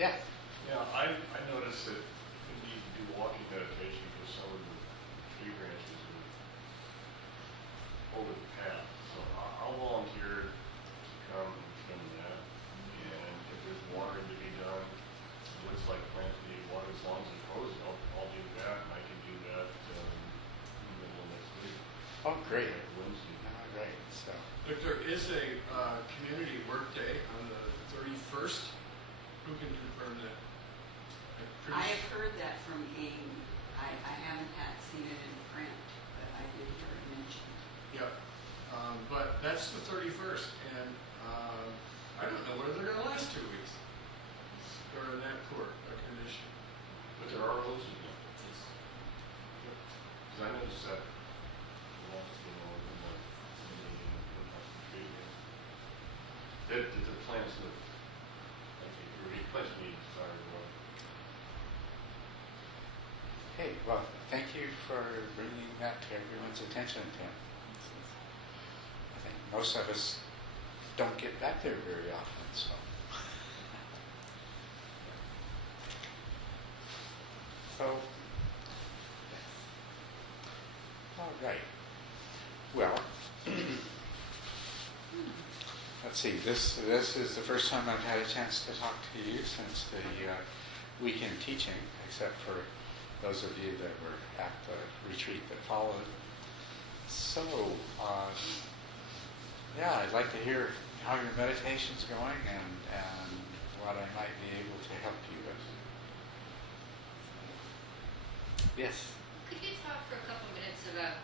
Yeah. Yeah, I noticed that you need to do walking meditation because some of the tree branches are over the path. So I'll volunteer to come and trim that. And if there's watering to be done, it looks like plants need water as long as it grows. I'll do that, and I can do that in the middle of next week. Oh, great. Wednesday. Oh, great. So. If there is a community work day on the 31st, who can confirm that? I have heard that from AIM. I haven't seen it in print, but I did hear it mentioned. Yep. But that's the 31st, and I don't know whether they're going to last 2 weeks. They're in that poor a condition. But there are roses in it. Because I noticed that the plants look like they really plants need sorry. Hey, well, thank you for bringing that to everyone's attention, Tim. I think most of us don't get back there very often, so. All right. Well, let's see. This is the first time I've had a chance to talk to you since the weekend teaching, except for those of you that were at the retreat that followed. So, yeah, I'd like to hear how your meditation's going and what I might be able to help you with. Yes? Could you talk for a couple minutes about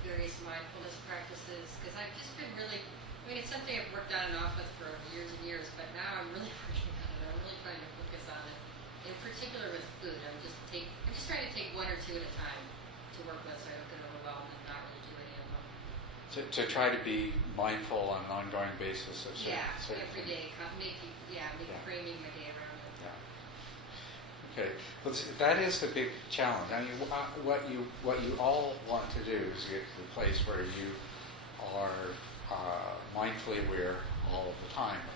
various mindfulness practices? Because I've just been really, it's something I've worked on and off with for years and years, but now I'm really working on it. I'm really trying to focus on it. In particular with food, I'm just trying to take one or two at a time to work with so I don't get overwhelmed and not really do any of them. To try to be mindful on an ongoing basis of certain every day, framing my day around it. Yeah. Okay, well, that is the big challenge. I mean, what you all want to do is get to the place where you are mindfully aware all of the time of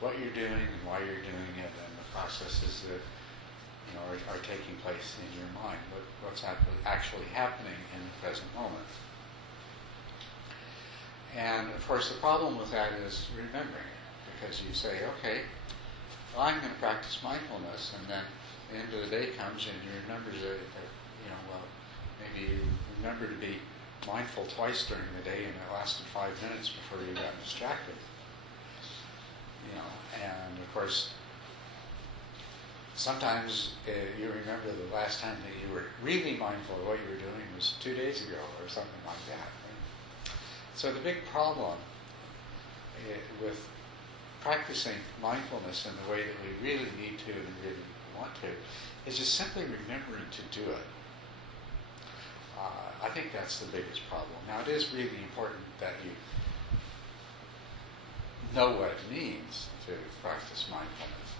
what you're doing and why you're doing it, and the processes that are taking place in your mind, what's actually happening in the present moment. And of course, the problem with that is remembering it, because you say, okay, well, I'm going to practice mindfulness, and then the end of the day comes and you remember that maybe you remember to be mindful twice during the day, and it lasted 5 minutes before you got distracted. And of course, sometimes you remember the last time that you were really mindful of what you were doing was 2 days ago or something like that. Right? So the big problem with practicing mindfulness in the way that we really need to and really want to is just simply remembering to do it. I think that's the biggest problem. Now, it is really important that you know what it means to practice mindfulness.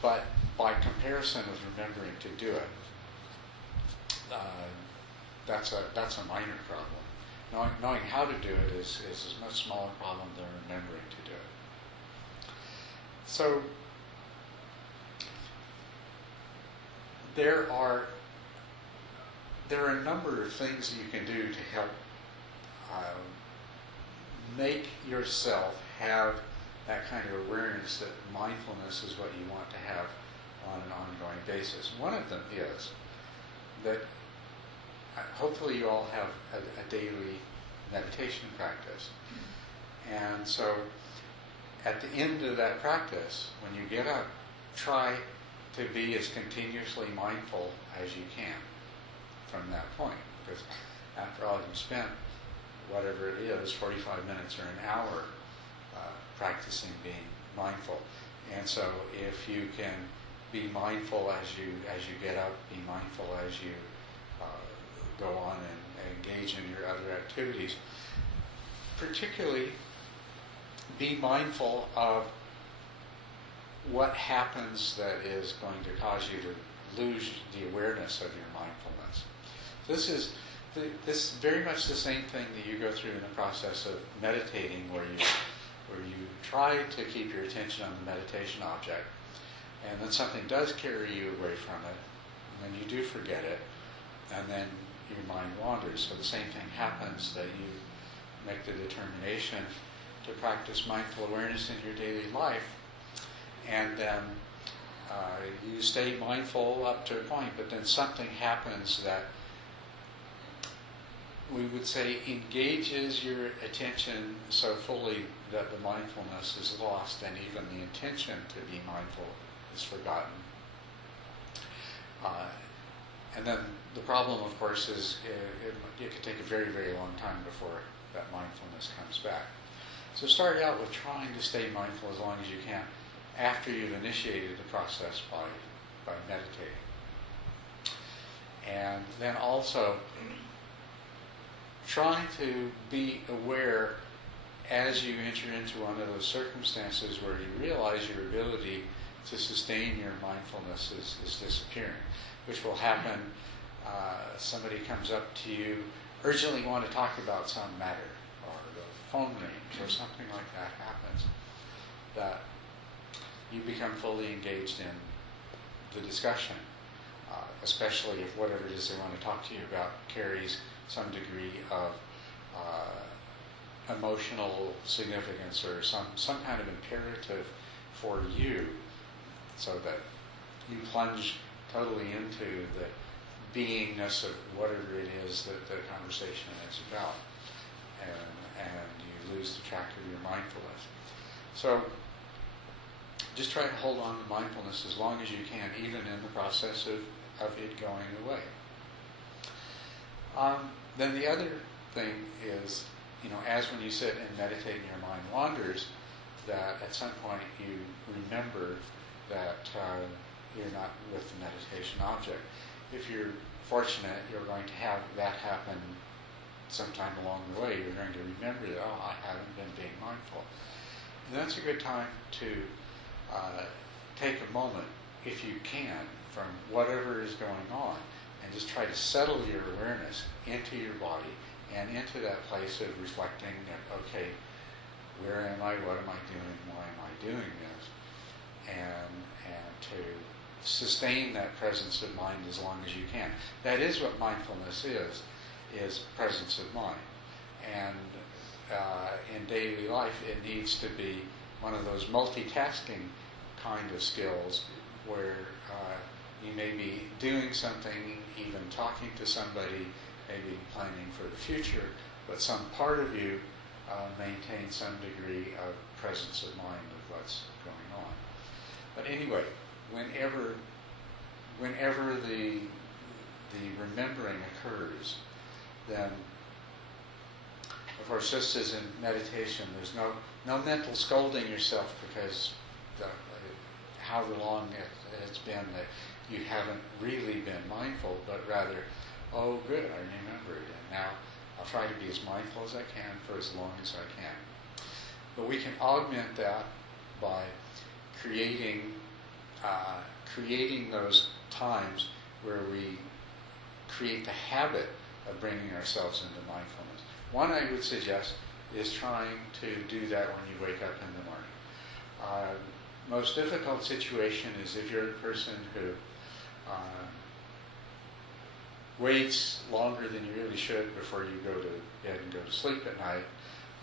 But by comparison with remembering to do it, that's a minor problem. Knowing how to do it is a much smaller problem than remembering to do it. So there are a number of things you can do to help make yourself have that kind of awareness that mindfulness is what you want to have on an ongoing basis. One of them is that hopefully you all have a daily meditation practice. And so at the end of that practice, when you get up, try to be as continuously mindful as you can from that point. Because after all, you've spent whatever it is, 45 minutes or an hour practicing being mindful. And so if you can be mindful as you get up, be mindful as you go on and engage in your other activities, particularly be mindful of what happens that is going to cause you to lose the awareness of your mindfulness. This is very much the same thing that you go through in the process of meditating, where you try to keep your attention on the meditation object, and then something does carry you away from it, and then you do forget it, and then your mind wanders. So the same thing happens, that you make the determination to practice mindful awareness in your daily life, and then you stay mindful up to a point, but then something happens that we would say engages your attention so fully that the mindfulness is lost, and even the intention to be mindful is forgotten. And then the problem, of course, is it could take a very, very long time before that mindfulness comes back. So start out with trying to stay mindful as long as you can after you've initiated the process by meditating. And then also trying to be aware as you enter into one of those circumstances where you realize your ability to sustain your mindfulness is disappearing, which will happen. Somebody comes up to you, urgently want to talk about some matter, or the phone rings, or something like that happens, that you become fully engaged in the discussion, especially if whatever it is they want to talk to you about carries some degree of emotional significance or some kind of imperative for you, so that you plunge totally into the beingness of whatever it is that the conversation is about, and you lose the track of your mindfulness. So just try to hold on to mindfulness as long as you can, even in the process of it going away. Then the other thing is, as when you sit and meditate and your mind wanders, that at some point you remember that you're not with the meditation object. If you're fortunate, you're going to have that happen sometime along the way. You're going to remember that, I haven't been being mindful. And that's a good time to take a moment, if you can, from whatever is going on, and just try to settle your awareness into your body and into that place of reflecting that, okay, where am I, what am I doing, why am I doing this? And to sustain that presence of mind as long as you can. That is what mindfulness is presence of mind. And in daily life, it needs to be one of those multitasking kind of skills where you may be doing something, even talking to somebody, maybe planning for the future, but some part of you maintains some degree of presence of mind of what's going on. But anyway, whenever the remembering occurs, then of course, just as in meditation, there's no mental scolding yourself because however long it's been that you haven't really been mindful, but rather, oh good, I remembered, and now I'll try to be as mindful as I can for as long as I can. But we can augment that by creating those times where we create the habit of bringing ourselves into mindfulness. One I would suggest is trying to do that when you wake up in the morning. Most difficult situation is if you're a person who waits longer than you really should before you go to bed and go to sleep at night.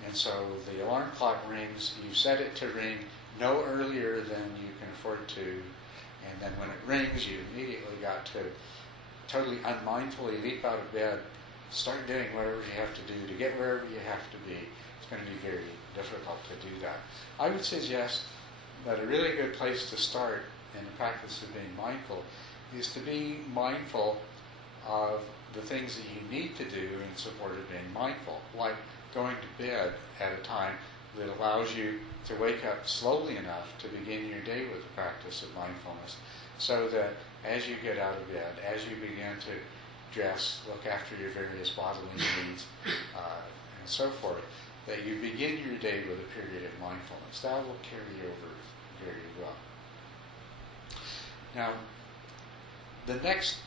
And so the alarm clock rings, you set it to ring no earlier than you can afford to, and then when it rings, you immediately got to totally unmindfully leap out of bed, start doing whatever you have to do to get wherever you have to be. It's going to be very difficult to do that. I would suggest that a really good place to start in the practice of being mindful is to be mindful of the things that you need to do in support of being mindful, like going to bed at a time that allows you to wake up slowly enough to begin your day with the practice of mindfulness, so that as you get out of bed, as you begin to dress, look after your various bodily needs, and so forth, that you begin your day with a period of mindfulness. That will carry over very well. Now, the next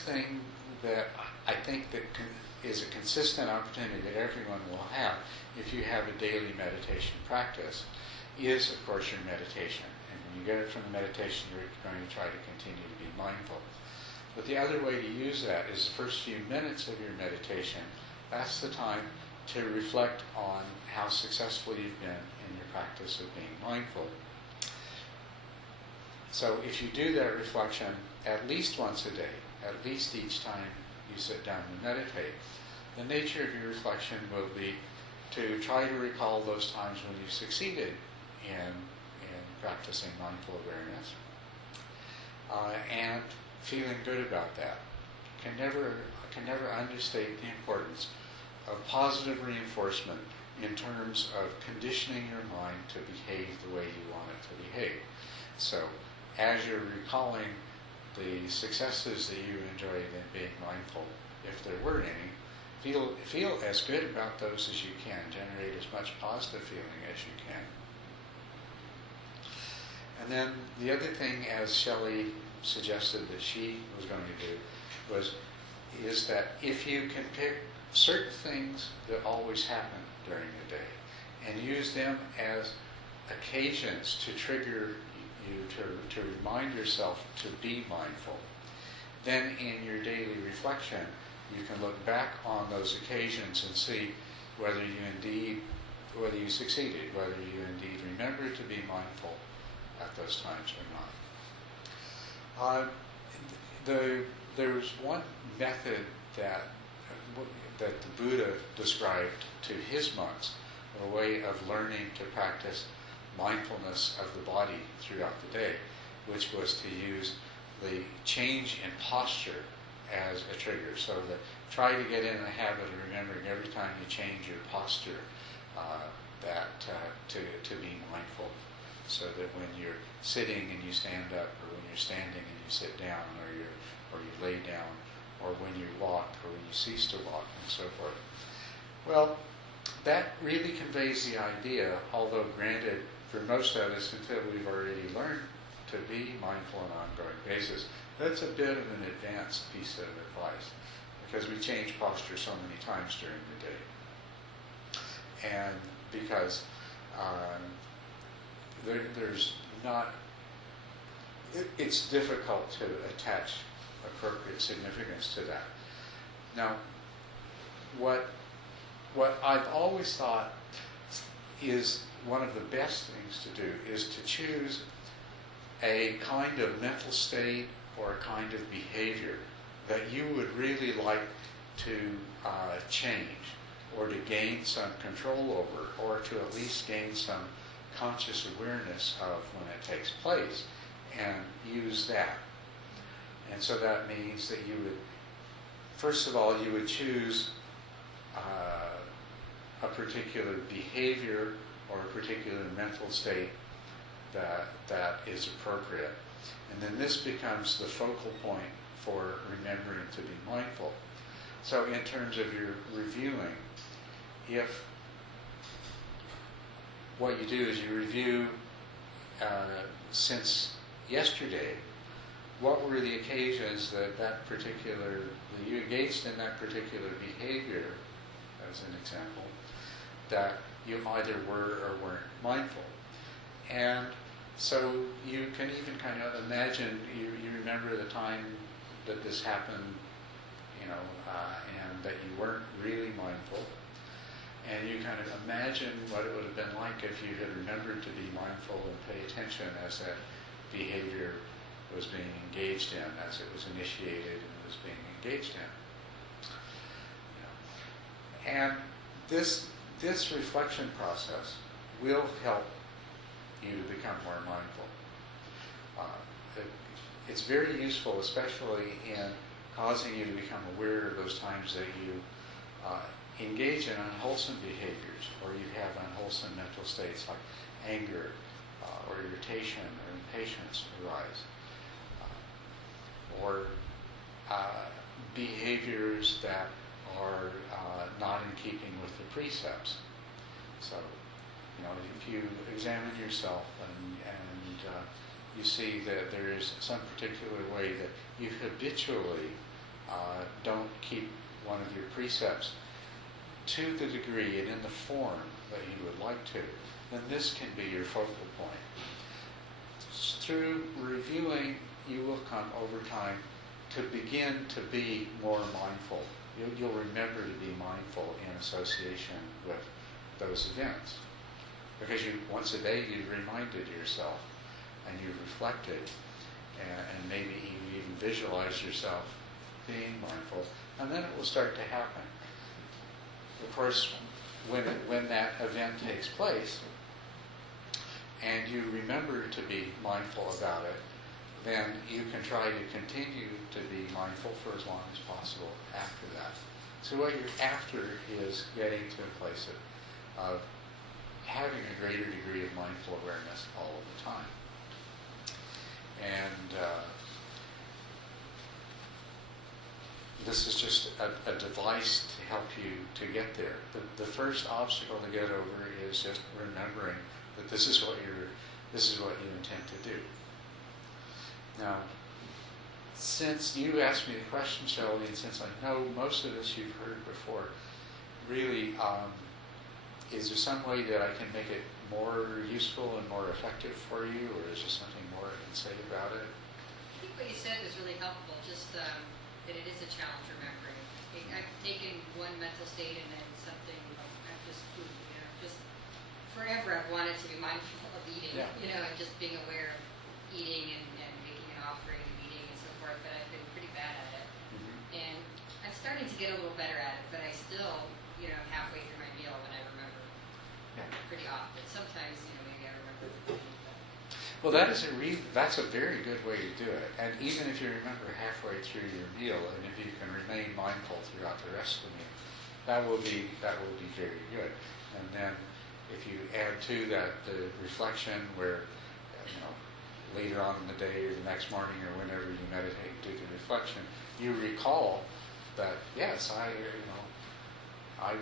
thing that I think that is a consistent opportunity that everyone will have if you have a daily meditation practice is, of course, your meditation. And when When you get it from the meditation, you're going to try to continue to be mindful. But the other way to use that is the first few minutes of your meditation. That's the time to reflect on how successful you've been in your practice of being mindful. So if you do that reflection at least once a day, at least each time you sit down and meditate, the nature of your reflection will be to try to recall those times when you succeeded in practicing mindful awareness, and feeling good about that. I can never understate the importance of positive reinforcement in terms of conditioning your mind to behave the way you want it to behave. So, as you're recalling the successes that you enjoyed in being mindful, if there were any, feel as good about those as you can. Generate as much positive feeling as you can. And then the other thing, as Shelley suggested that she was going to do, is that if you can pick certain things that always happen during the day and use them as occasions to trigger you to remind yourself to be mindful, then in your daily reflection you can look back on those occasions and see whether you succeeded, whether you indeed remembered to be mindful at those times or not. There was one method that the Buddha described to his monks, a way of learning to practice mindfulness of the body throughout the day, which was to use the change in posture as a trigger. So that try to get in the habit of remembering every time you change your posture to be mindful. So that when you're sitting and you stand up, or when you're standing and you sit down, or you lay down, or when you walk, or when you cease to walk, and so forth. Well, that really conveys the idea, although granted, for most of us, until we've already learned to be mindful on an ongoing basis, that's a bit of an advanced piece of advice, because we change posture so many times during the day. And because there's not, it's difficult to attach appropriate significance to that. Now, what I've always thought is one of the best things to do is to choose a kind of mental state or a kind of behavior that you would really like to change, or to gain some control over, or to at least gain some conscious awareness of when it takes place, and use that. And so that means that you would, first of all, you would choose a particular behavior or a particular mental state that is appropriate. And then this becomes the focal point for remembering to be mindful. So in terms of your reviewing, if what you do is you review since yesterday, what were the occasions that you engaged in that particular behavior, as an example, that you either were or weren't mindful. And so you can even kind of imagine, you remember the time that this happened, and that you weren't really mindful. And you kind of imagine what it would have been like if you had remembered to be mindful and pay attention as that behavior was being engaged in, as it was initiated and was being engaged in. And this reflection process will help you to become more mindful. It's very useful, especially in causing you to become aware of those times that you engage in unwholesome behaviors, or you have unwholesome mental states like anger or irritation or impatience arise, or behaviors that are not in keeping with the precepts. So, if you examine yourself and you see that there is some particular way that you habitually don't keep one of your precepts to the degree and in the form that you would like to, then this can be your focal point. through reviewing, you will come over time to begin to be more mindful. You'll remember to be mindful in association with those events. Because once a day you've reminded yourself and you've reflected and maybe you even visualize yourself being mindful, and then it will start to happen. Of course, when that event takes place and you remember to be mindful about it, then you can try to continue to be mindful for as long as possible after that. So what you're after is getting to a place of having a greater degree of mindful awareness all of the time. And this is just a device to help you to get there. The first obstacle to get over is just remembering that this is what you intend to do. Now, since you asked me the question, Shelley, and since I know most of this you've heard before, really, is there some way that I can make it more useful and more effective for you, or is there something more I can say about it? I think what you said was really helpful, just that it is a challenge remembering. I've taken one mental state and then something like just food, just forever I've wanted to be mindful of eating, and just being aware of eating and making an offering and eating and so forth, but I've been pretty bad at it. Mm-hmm. And I'm starting to get a little better at it, but I still, I'm halfway through my meal when I remember pretty often. Sometimes, maybe I remember the food, but... Well, that's a very good way to do it. And even if you remember halfway through your meal, and if you can remain mindful throughout the rest of the meal, that will be very good. And then if you add to that the reflection where, later on in the day or the next morning or whenever you meditate and do the reflection, you recall that, yes, I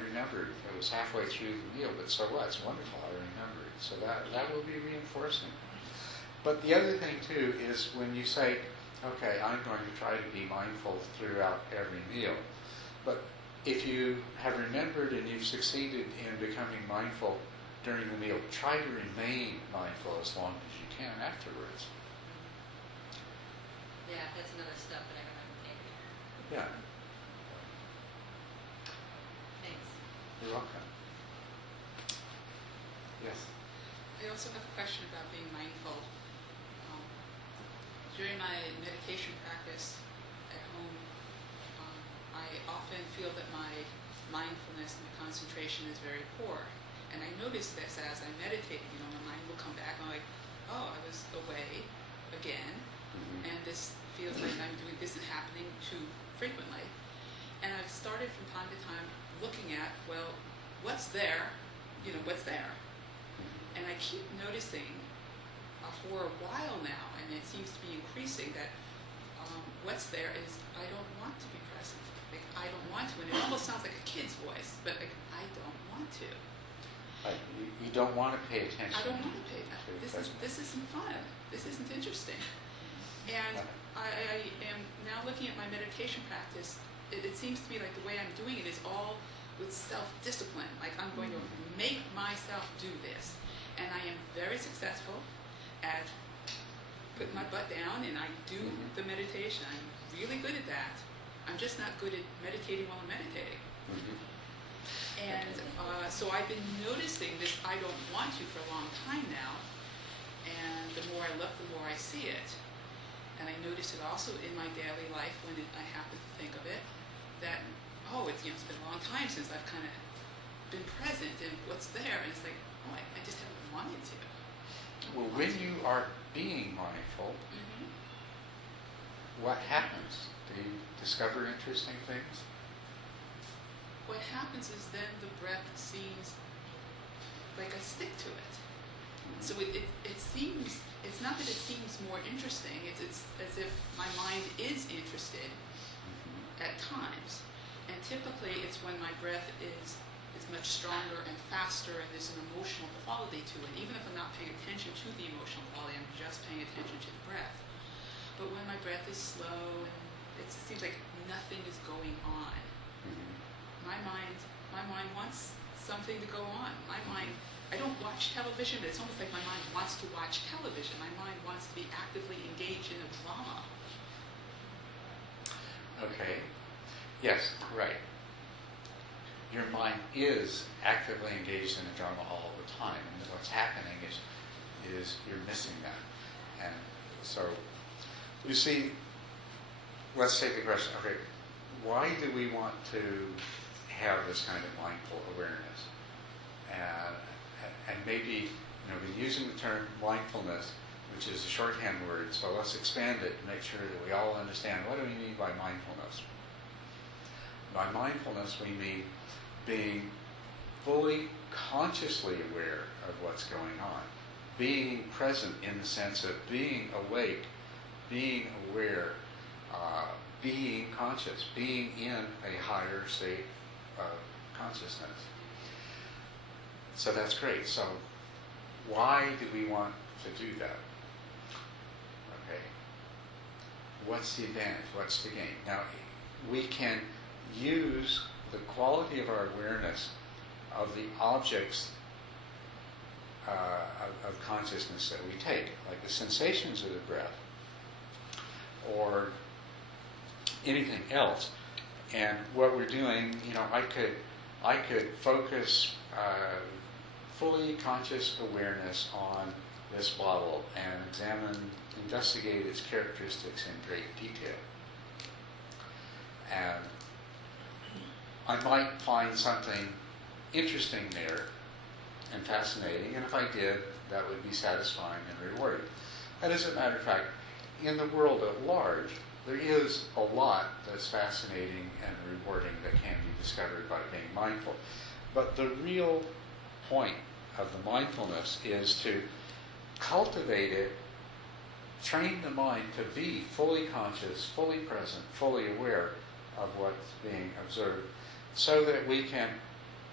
remembered. It was halfway through the meal, but so what? It's wonderful, I remembered. So that will be reinforcing. But the other thing, too, is when you say, okay, I'm going to try to be mindful throughout every meal. But if you have remembered and you've succeeded in becoming mindful during the meal, try to remain mindful as long as you can afterwards. Yeah, that's another step that I haven't taken. Yeah. Thanks. You're welcome. Yes. I also have a question about being mindful. During my meditation practice at home, I often feel that my mindfulness and my concentration is very poor. And I notice this as I meditate, my mind will come back and I'm like, oh, I was away again, and this feels like I'm doing this and happening too frequently. And I've started from time to time looking at, well, what's there, what's there? And I keep noticing for a while now, and it seems to be increasing, that what's there is I don't want to be present. Like, I don't want to, and it almost sounds like a kid's voice, but like, I don't want to. You don't want to pay attention. I don't want to pay attention. This isn't fun. This isn't interesting. And I am now looking at my meditation practice. It seems to me like the way I'm doing it is all with self-discipline. Like, I'm going to make myself do this. And I am very successful at putting my butt down and I do the meditation. I'm really good at that. I'm just not good at meditating while I'm meditating. And so I've been noticing this I don't want to for a long time now. And the more I look, the more I see it. And I notice it also in my daily life when I happen to think of it, that, it's been a long time since I've kind of been present and what's there. And it's like, I just haven't wanted to. Well, when you are being mindful, what happens? Do you discover interesting things? What happens is then the breath seems like I stick to it. So it seems, it's not that it seems more interesting, it's as if my mind is interested at times. And typically it's when my breath is much stronger and faster and there's an emotional quality to it. Even if I'm not paying attention to the emotional quality, I'm just paying attention to the breath. But when my breath is slow and it seems like nothing is going on, my mind wants something to go on. My mind I don't watch television, but it's almost like my mind wants to watch television. My mind wants to be actively engaged in a drama. Okay. Yes, right. Your mind is actively engaged in a drama all the time, and what's happening is you're missing that. And so, you see, let's take the question, okay, why do we want to have this kind of mindful awareness? And maybe, we're using the term mindfulness, which is a shorthand word, so let's expand it to make sure that we all understand what do we mean by mindfulness. By mindfulness, we mean being fully consciously aware of what's going on, being present in the sense of being awake, being aware, being conscious, being in a higher state of consciousness. So that's great. So why do we want to do that? Okay. What's the advantage? What's the gain? Now, we can use the quality of our awareness of the objects of consciousness that we take, like the sensations of the breath, or anything else. And what we're doing, I could focus fully conscious awareness on this bottle and investigate its characteristics in great detail. And I might find something interesting there and fascinating, and if I did, that would be satisfying and rewarding. And as a matter of fact, in the world at large, there is a lot that's fascinating and rewarding that can be discovered by being mindful. But the real point of the mindfulness is to cultivate it, train the mind to be fully conscious, fully present, fully aware of what's being observed, so that we can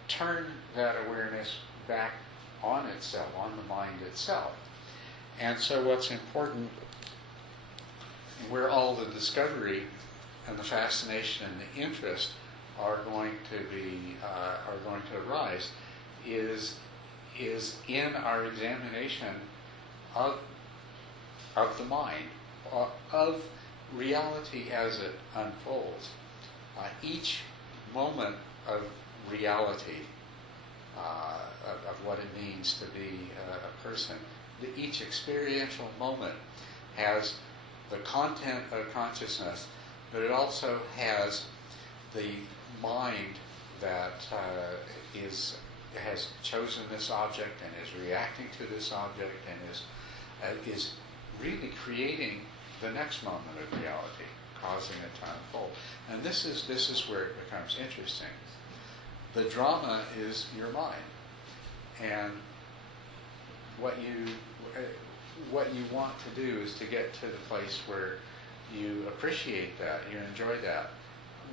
turn that awareness back on itself, on the mind itself. And so what's important, where all the discovery and the fascination and the interest are going to arise, is in our examination of the mind, of reality as it unfolds. Each moment of reality, of what it means to be a person, each experiential moment has the content of consciousness, but it also has the mind that has chosen this object and is reacting to this object and is really creating the next moment of reality, causing it to unfold. And this is where it becomes interesting. The drama is your mind, and what you want to do is to get to the place where you appreciate that, you enjoy that.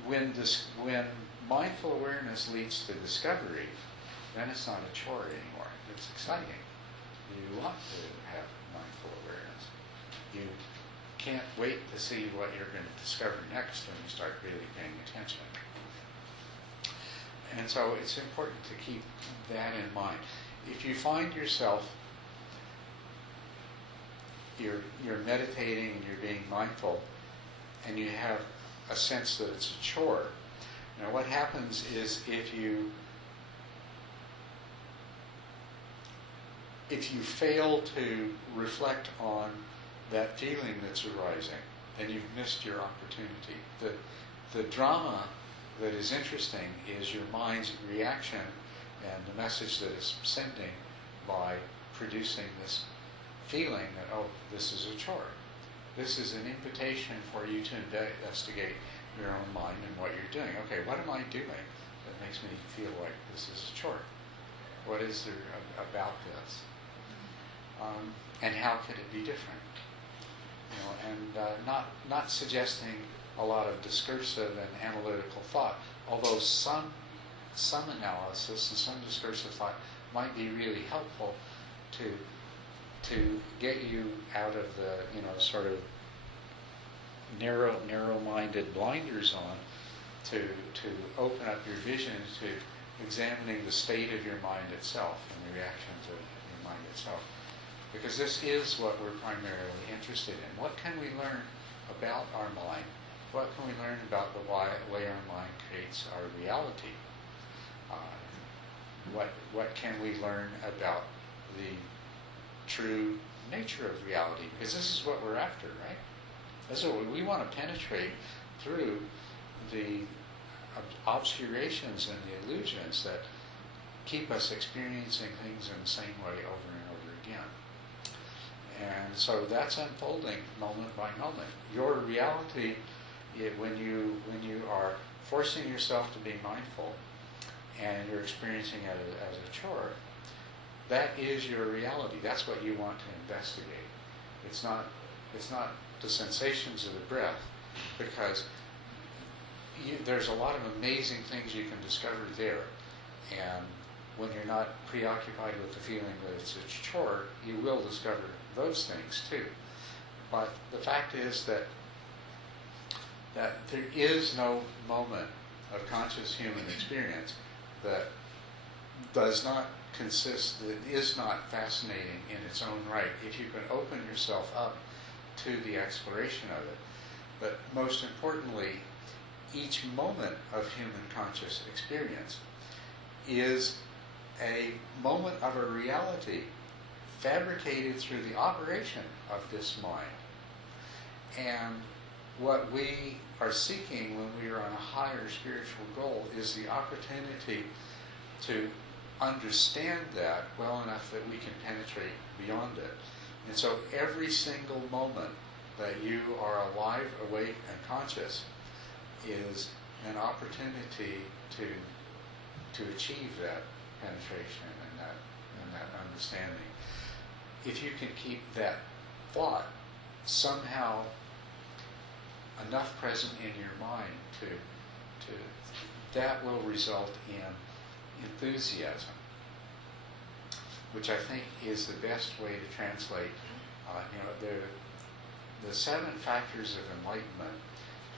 When mindful awareness leads to discovery, then it's not a chore anymore. It's exciting. You want to have mindful awareness. You can't wait to see what you're going to discover next when you start really paying attention. And so it's important to keep that in mind. If you find yourself, you're meditating and you're being mindful, and you have a sense that it's a chore, now what happens is if you fail to reflect on that feeling that's arising, then you've missed your opportunity. The drama that is interesting is your mind's reaction and the message that it's sending by producing this feeling that, oh, this is a chore. This is an invitation for you to investigate your own mind and what you're doing. Okay, what am I doing that makes me feel like this is a chore? What is there about this? And how could it be different? And not suggesting a lot of discursive and analytical thought, although some analysis and some discursive thought might be really helpful to get you out of the sort of narrow-minded blinders on, to open up your vision to examining the state of your mind itself and the reactions of your mind itself. Because this is what we're primarily interested in. What can we learn about our mind? What can we learn about the way our mind creates our reality? What can we learn about the true nature of reality? Because this is what we're after, right? This is what we want to penetrate through the obscurations and the illusions that keep us experiencing things in the same way over and over again. And so that's unfolding moment by moment. Your reality, when you are forcing yourself to be mindful and you're experiencing it as a chore, that is your reality. That's what you want to investigate. It's not the sensations of the breath, because there's a lot of amazing things you can discover there. And when you're not preoccupied with the feeling that it's a chore, you will discover those things too. But the fact is that there is no moment of conscious human experience that does not consist, that is not fascinating in its own right, if you can open yourself up to the exploration of it. But most importantly, each moment of human conscious experience is a moment of a reality fabricated through the operation of this mind. And what we are seeking when we are on a higher spiritual goal is the opportunity to understand that well enough that we can penetrate beyond it. And so every single moment that you are alive, awake, and conscious is an opportunity to achieve that penetration and that understanding. If you can keep that thought somehow enough present in your mind to that will result in enthusiasm, which I think is the best way to translate the 7 factors of enlightenment.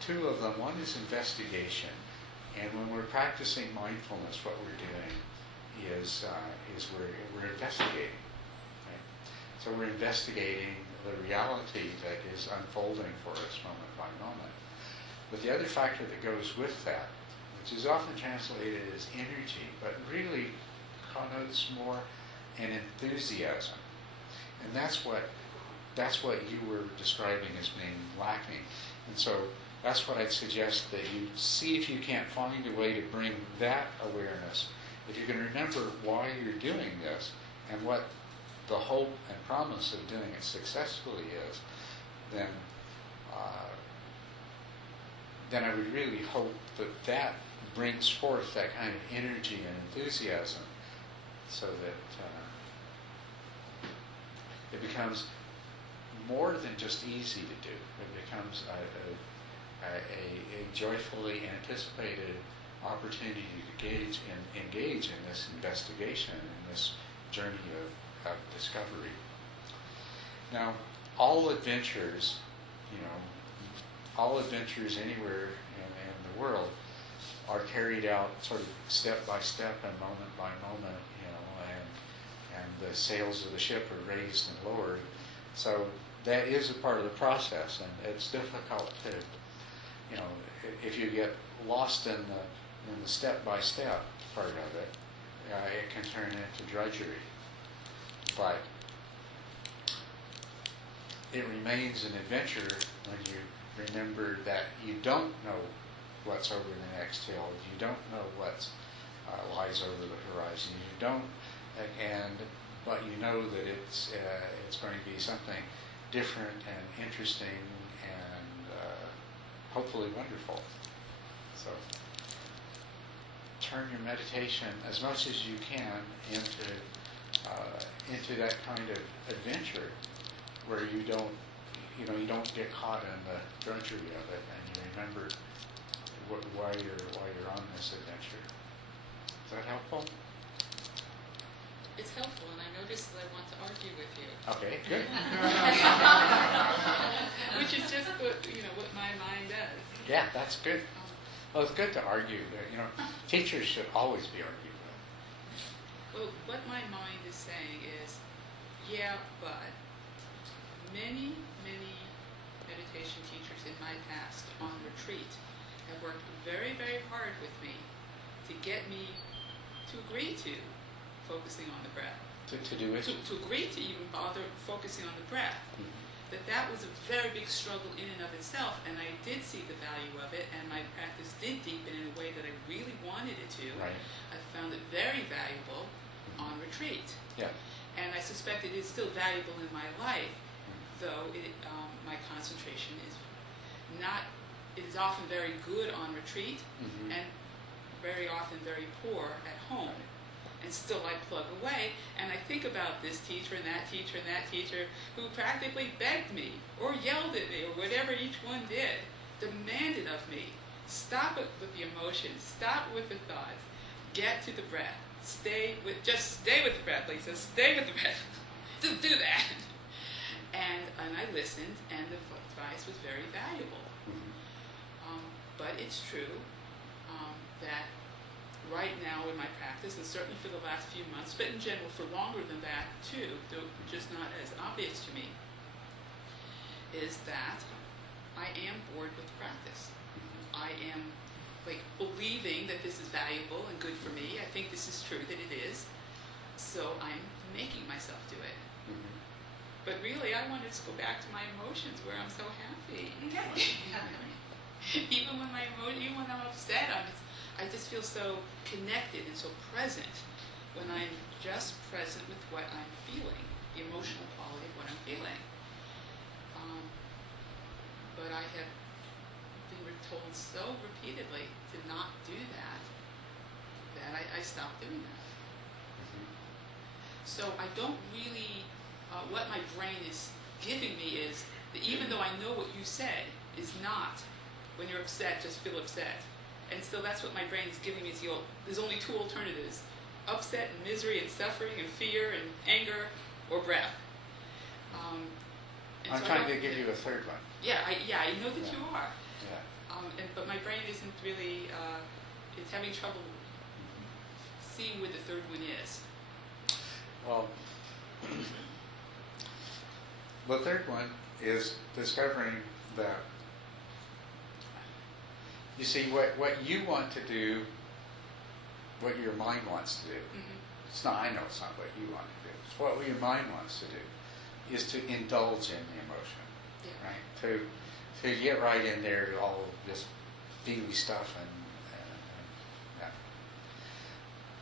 2 of them, one is investigation, and when we're practicing mindfulness, what we're doing is we're investigating. Right? So we're investigating the reality that is unfolding for us moment by moment. But the other factor that goes with that, which is often translated as energy, but really connotes more an enthusiasm, and that's what you were describing as being lacking. And so that's what I'd suggest, that you see if you can't find a way to bring that awareness. If you can remember why you're doing this and what the hope and promise of doing it successfully is, then I would really hope that brings forth that kind of energy and enthusiasm, so that it becomes more than just easy to do. It becomes a joyfully anticipated opportunity to engage in this investigation, in this journey of discovery. Now, all adventures anywhere in the world are carried out sort of step by step and moment by moment, and the sails of the ship are raised and lowered. So that is a part of the process, and it's difficult to, if you get lost in the step-by-step part of it, it can turn into drudgery. But it remains an adventure when you remember that you don't know what's over the next hill, you don't know what lies over the horizon, but you know that it's going to be something different and interesting and hopefully wonderful. So turn your meditation as much as you can into that kind of adventure where you don't get caught in the drudgery of it, and you remember why you're on this adventure. Is that helpful? It's helpful, and I noticed that I want to argue with you. Okay, good. Which is just what my mind does. Yeah, that's good. Well, it's good to argue. Teachers should always be arguing. Well, what my mind is saying is, yeah, but many, many meditation teachers in my past on retreat have worked very, very hard with me to get me to agree to focusing on the breath. To do it? To agree to even bother focusing on the breath. Mhm. That was a very big struggle in and of itself, and I did see the value of it, and my practice did deepen in a way that I really wanted it to. Right. I found it very valuable on retreat. Yeah. And I suspect it is still valuable in my life, though my concentration is not, it is often very good on retreat, Mhm. and very often very poor at home. And still I plug away, and I think about this teacher and that teacher and that teacher who practically begged me, or yelled at me, or whatever each one did, demanded of me, stop it with the emotions, stop with the thoughts, get to the breath, just stay with the breath, Lisa, stay with the breath, just do that. And I listened, and the advice was very valuable. Mhm. But it's true that right now in my practice, and certainly for the last few months, but in general for longer than that too, though just not as obvious to me, is that I am bored with practice. I am believing that this is valuable and good for me. I think this is true, that it is. So I'm making myself do it. Mhm. But really, I wanted to go back to my emotions where I'm so happy. Even when even when I'm upset, I just feel so connected and so present when I'm just present with what I'm feeling, the emotional quality of what I'm feeling. But I have been told so repeatedly to not do that, I stopped doing that. Mhm. So I don't really, what my brain is giving me is that even though I know what you said is not, when you're upset, just feel upset. And so that's what my brain is giving me is there's only two alternatives: upset and misery and suffering and fear and anger, or breath. And I'm so I trying to don't- give you a third one. Yeah, I know that Yeah. you are. Yeah. But my brain isn't really, it's having trouble seeing where the third one is. Well, the third one is discovering that, you see, what you want to do, what your mind wants to do, Mm-hmm. it's not, I know it's not what you want to do, it's what your mind wants to do, is to indulge in the emotion, Yeah. right? To get right in there to all this feely stuff and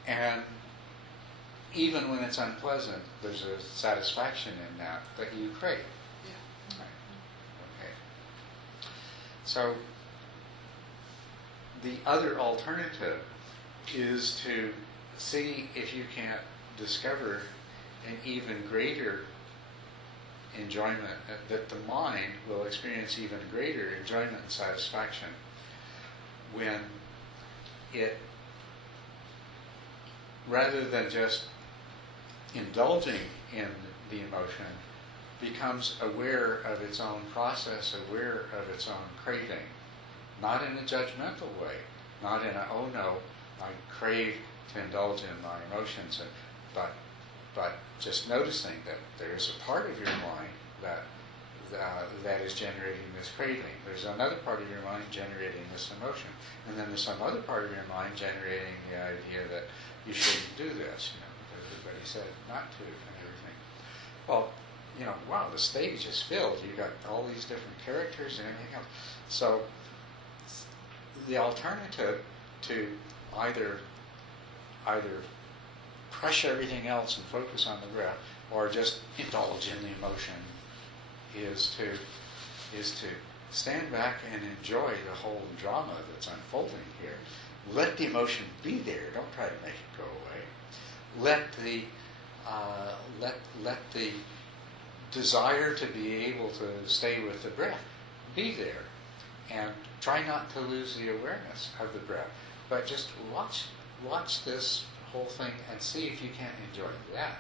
and even when it's unpleasant, there's a satisfaction in that you crave. Yeah. Right. Okay. So the other alternative is to see if you can't discover an even greater enjoyment, that the mind will experience even greater enjoyment and satisfaction when it, rather than just indulging in the emotion, becomes aware of its own process, aware of its own craving, not in a judgmental way, not in a, oh no, I crave to indulge in my emotions, but just noticing that there's a part of your mind that is generating this craving. There's another part of your mind generating this emotion, and then there's some other part of your mind generating the idea that you shouldn't do this, because everybody said not to and everything. Well, wow, the stage is filled. You've got all these different characters and everything else. So the alternative to either crush everything else and focus on the breath, or just indulge in the emotion, is to stand back and enjoy the whole drama that's unfolding here. Let the emotion be there. Don't try to make it go away. Let the desire to be able to stay with the breath be there, and try not to lose the awareness of the breath. But just watch this whole thing and see if you can't enjoy that.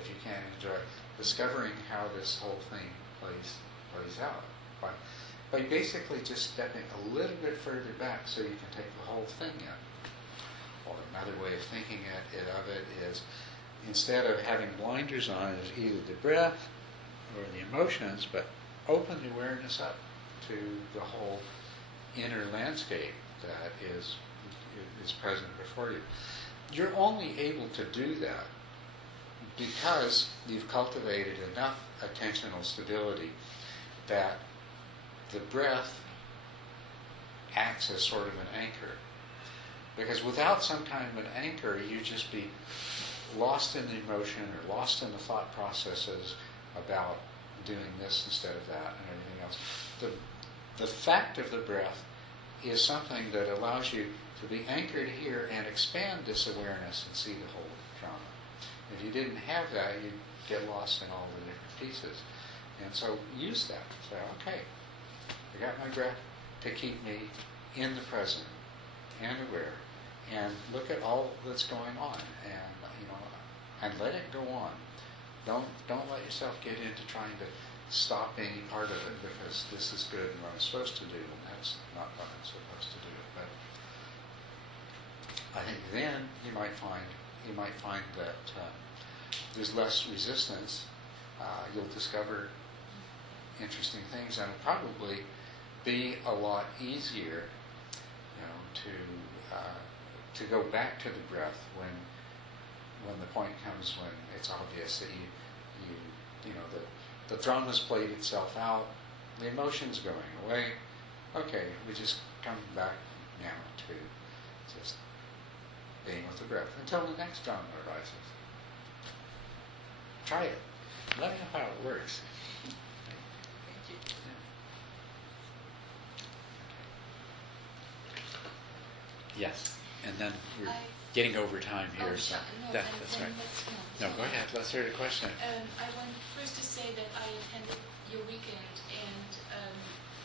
If you can't enjoy discovering how this whole thing plays out by basically just stepping a little bit further back so you can take the whole thing in. Or another way of thinking of it is, instead of having blinders on, is either the breath or the emotions, but open the awareness up to the whole inner landscape that is present before you. You're only able to do that because you've cultivated enough attentional stability that the breath acts as sort of an anchor. Because without some kind of an anchor, you'd just be lost in the emotion or lost in the thought processes about doing this instead of that and everything else. The fact of the breath is something that allows you to be anchored here and expand this awareness and see the whole drama. If you didn't have that, you'd get lost in all the different pieces. And so use that. Say, okay, I got my breath to keep me in the present and aware, and look at all that's going on, and let it go on. Don't let yourself get into trying to stop any part of it because this is good and what I'm supposed to do, and that's not what I'm supposed to do. But I think then you might find that there's less resistance. You'll discover interesting things, and it'll probably be a lot easier, to go back to the breath when the point comes when it's obvious that the drama's played itself out, the emotion's going away. Okay, we just come back now to just being with the breath until the next drama arises. Try it. Let me know how it works. Thank you. Yes, and then we're getting over time here, so that's right. No, go ahead. Let's hear the question. I want first to say that I attended your weekend, and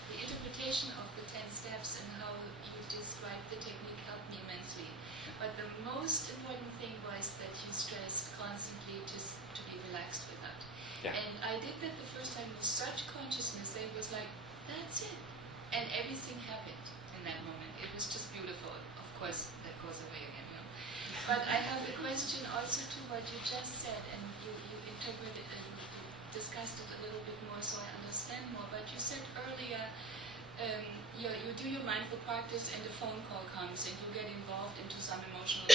the interpretation of the 10 steps and how you described the technique helped me immensely. But the most important thing was that you stressed constantly just to be relaxed with that. Yeah. And I did that the first time with such consciousness that it was like, that's it. And everything happened in that moment. It was just beautiful. Of course, that goes away again, But I have a question also to what you just said, and you interpreted and you discussed it a little bit more so I understand more. But you said earlier, you do your mindful practice and the phone call comes and you get involved into some emotional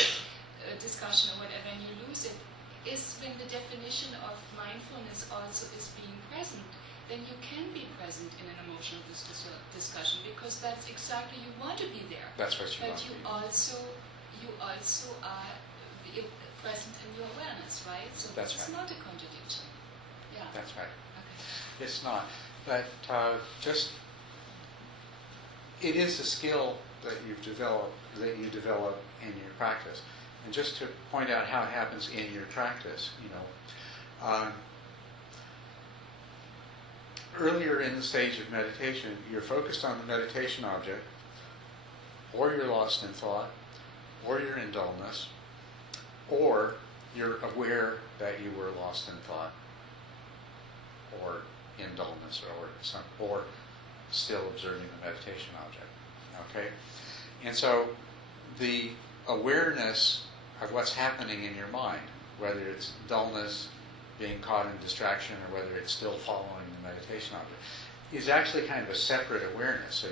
discussion or whatever and you lose it. Is when the definition of mindfulness also is being present, then you can be present in an emotional discussion because that's exactly, you want to be there. That's what you want to be. But you also are present in your awareness, right? So that's it's right. not a contradiction. Yeah. That's right. Okay. It's not. But it is a skill that you develop in your practice. And just to point out how it happens in your practice, earlier in the stage of meditation, you're focused on the meditation object, or you're lost in thought, or you're in dullness, or you're aware that you were lost in thought, or in dullness, or still observing the meditation object. Okay? And so the awareness of what's happening in your mind, whether it's dullness, being caught in distraction, or whether it's still following the meditation object, is actually kind of a separate awareness. So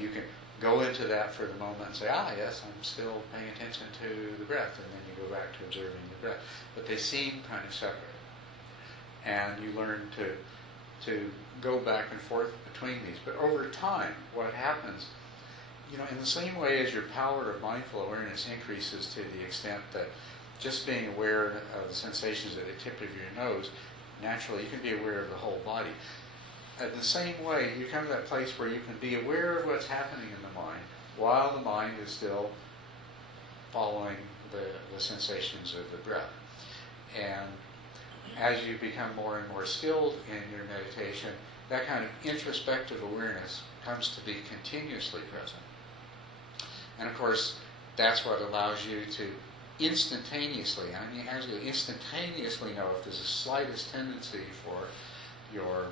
you can go into that for the moment and say, yes, I'm still paying attention to the breath, and then you go back to observing the breath. But they seem kind of separate. And you learn to go back and forth between these. But over time, what happens, in the same way as your power of mindful awareness increases to the extent that just being aware of the sensations at the tip of your nose, naturally you can be aware of the whole body. In the same way, you come to that place where you can be aware of what's happening in the mind while the mind is still following the sensations of the breath. And as you become more and more skilled in your meditation, that kind of introspective awareness comes to be continuously present. And of course, that's what allows you to instantaneously know if there's the slightest tendency for your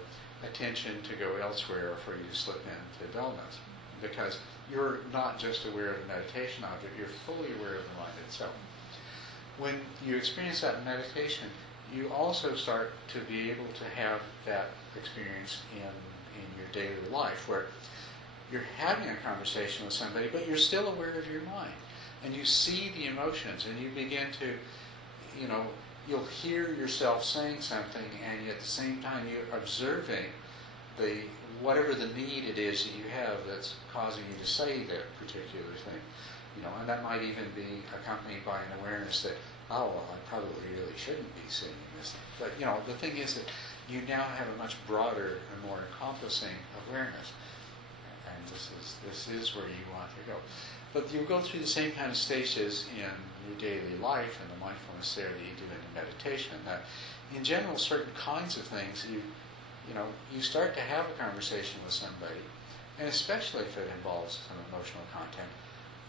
attention to go elsewhere or for you to slip into dullness. because you're not just aware of the meditation object, you're fully aware of the mind itself. When you experience that in meditation, you also start to be able to have that experience in your daily life, where you're having a conversation with somebody, but you're still aware of your mind. And you see the emotions, and you begin to, you'll hear yourself saying something, and at the same time you're observing whatever the need it is that you have that's causing you to say that particular thing. And that might even be accompanied by an awareness that, oh, well, I probably really shouldn't be saying this. But, the thing is that you now have a much broader and more encompassing awareness. And this is where you want to go. But you go through the same kind of stages in your daily life and the mindfulness there that you do in the meditation. That, in general, certain kinds of things, you start to have a conversation with somebody, and especially if it involves some emotional content,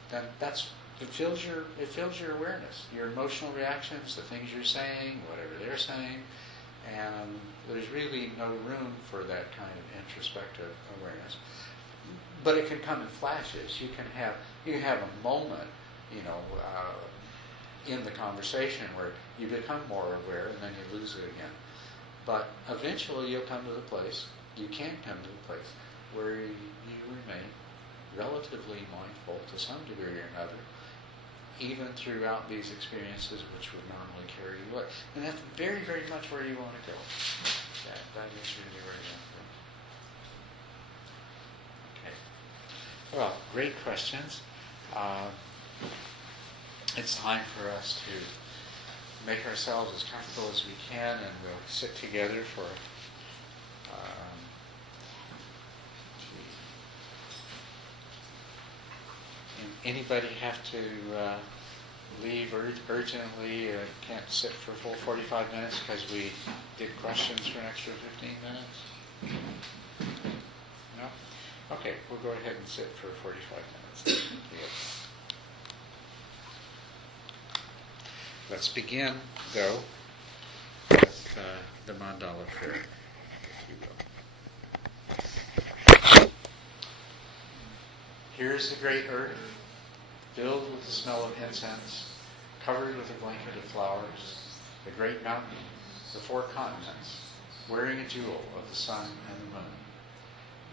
then it fills your awareness, your emotional reactions, the things you're saying, whatever they're saying, and there's really no room for that kind of introspective awareness. But it can come in flashes. You can have a moment, in the conversation where you become more aware, and then you lose it again. But eventually you'll come to the place, you can come to the place where you remain relatively mindful to some degree or another, even throughout these experiences which would normally carry you away. And that's very, very much where you want to go. That is really where you want to go. Okay. Well, great questions. It's time for us to make ourselves as comfortable as we can, and we'll sit together for anybody have to leave urgently? Can't sit for a full 45 minutes because we did questions for an extra 15 minutes? No? Okay, we'll go ahead and sit for 45 minutes. Let's begin, though, with the mandala prayer, if you will. Here is the great earth, filled with the smell of incense, covered with a blanket of flowers, the great mountain, the 4 continents, wearing a jewel of the sun and the moon.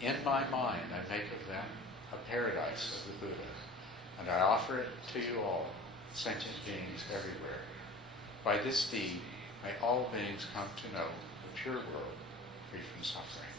In my mind I make of them a paradise of the Buddha, and I offer it to you all, sentient beings everywhere. By this deed, may all beings come to know the pure world, free from suffering.